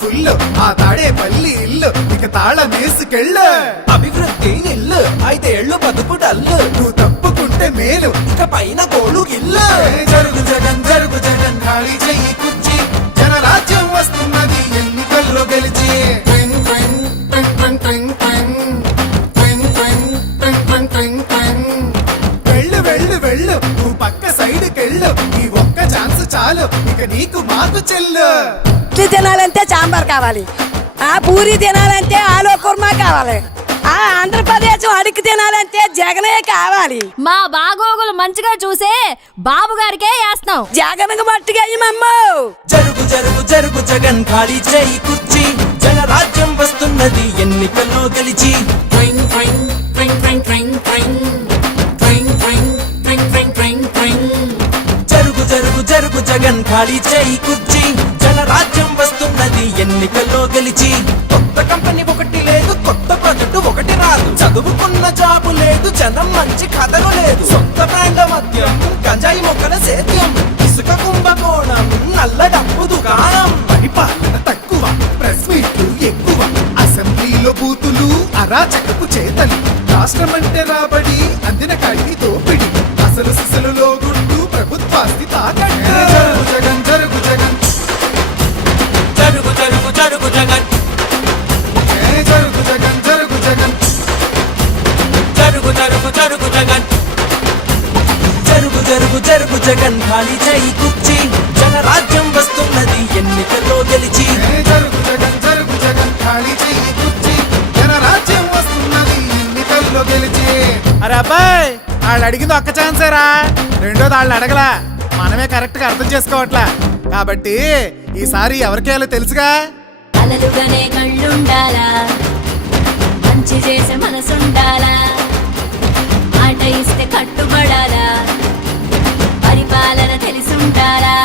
Full ఆ తాడే పల్లి ఇల్లు ఇక తాళం వేసుకెళ్ళు. అభివృద్ధి నిల్లు 5 ఏళ్ళు బతుకు డల్లు నువ్వు తప్పుకుంటే మేలు ఇక పైన గోడు ఇల్లు. జరుగు జగన్ ఖాళీ చెయ్యి కుర్చీ జనరాజ్యం వస్తున్నది ఎన్నికల్లో గెలిచి. ట్వింగ్ ట్వింగ్ ట్వింగ్ ట్వింగ్ ట్వింగ్ ట్వింగ్ ట్వింగ్ ట్వింగ్ ట్వింగ్ ట్వింగ్ ట్వింగ్. వెళ్ళు వెళ్ళు వెళ్ళు నువ్వు పక్క సైడ్కెళ్ళు ఈ ఒక్క ఛాన్స్ చాలు ఇక నీకు మాకు చెల్లు. ఇడ్లీ తినాలంటే సాంబార్ కావాలి, ఆ పూరి తినాలంటే ఆలు కుర్మా కావాలి, ఆ ఆంధ్రప్రదేశ్ అడిగి తినాలంటే జగనే కావాలి. మా బాగోగులు మంచిగా చూసే బాబు గారికే వేస్తాం. జగన్కు మట్టిగా జరుగు జరుగు జరుగు జగన్ ఖాళీ చేయి కుర్చీ జనరాజ్యం వస్తున్నది ఎన్నికల్లో గెలిచి. ట్వింగ్ ట్వింగ్ ట్వింగ్ ట్వింగ్ ట్వింగ్ ట్వింగ్ ట్వింగ్ ట్వింగ్ ట్వింగ్ ట్వింగ్ ట్వింగ్ ట్వింగ్. జరుగు జరుగు జరుగు జగన్ ఖాళీ చేయి కుర్చీ జనరాజ్యం వస్తున్నది ఎన్నికల్లో గెలిచి. కొత్త కంపెనీ ఒకటి లేదు, కొత్త ప్రాజెక్టు ఒకటి రాదు, చదువుకున్న జాబు లేదు, జనం మంచి కథలు లేదు, సొంత బ్రాండ్ మద్యం గంజాయి మొక్కల సేద్యం, ఇసుక కుంభకోణం నల్ల డబ్బు దుకాణం. పరిపాలన తక్కువ ప్రెస్ మీట్లు ఎక్కువ అసెంబ్లీలో బూతులు అరాచకపు చేతలు రాష్ట్రమంటే రాబడి అందిన కాడికి దోపిడి అసలు సిసలులో గుండు ప్రభుత్వాస్తి తాకట్టు. జరుగు జగన్ జరుగు జగన్ జరుగు జరుగు జరుగు జగన్ జరుగు జగన్ జరుగు జగన్ జరుగు జరుగు జరుగు జగన్ జరుగు జరుగు జరుగు జగన్ ఖాళీ చేయి కుర్చీ జనరాజ్యం వస్తున్నది ఎన్నికల్లో గెలిచి. జరుగు జగన్ జరుగు జగన్ ఖాళీ చెయ్యి కుర్చీ జనరాజ్యం వస్తున్నది ఎన్నికల్లో గెలిచి. అరే అబ్బాయి వాళ్ళు అడిగింది ఒక్క ఛాన్సేరా, రెండోది వాళ్ళు అడగలా, మనమే కరెక్ట్ గా అర్థం చేసుకోవట్లా. కాబట్టి ఈసారి ఎవరికేయాలో తెలుసుగా. అలలుగానే కళ్ళుండాలా, మంచి చేసే మనసుండాలా, మాట ఇస్తే కట్టుబడాలా, పరిపాలన తెలిసుండాలా,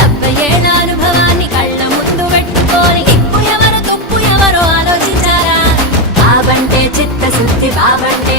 70 ఏళ్ళ అనుభవాన్ని కళ్ళ ముందు పెట్టుకొని ఇప్పు ఎవరు తుప్పు ఎవరో ఆలోచించాలా. బాబంటే చిత్తశుద్ధి, బాబంటే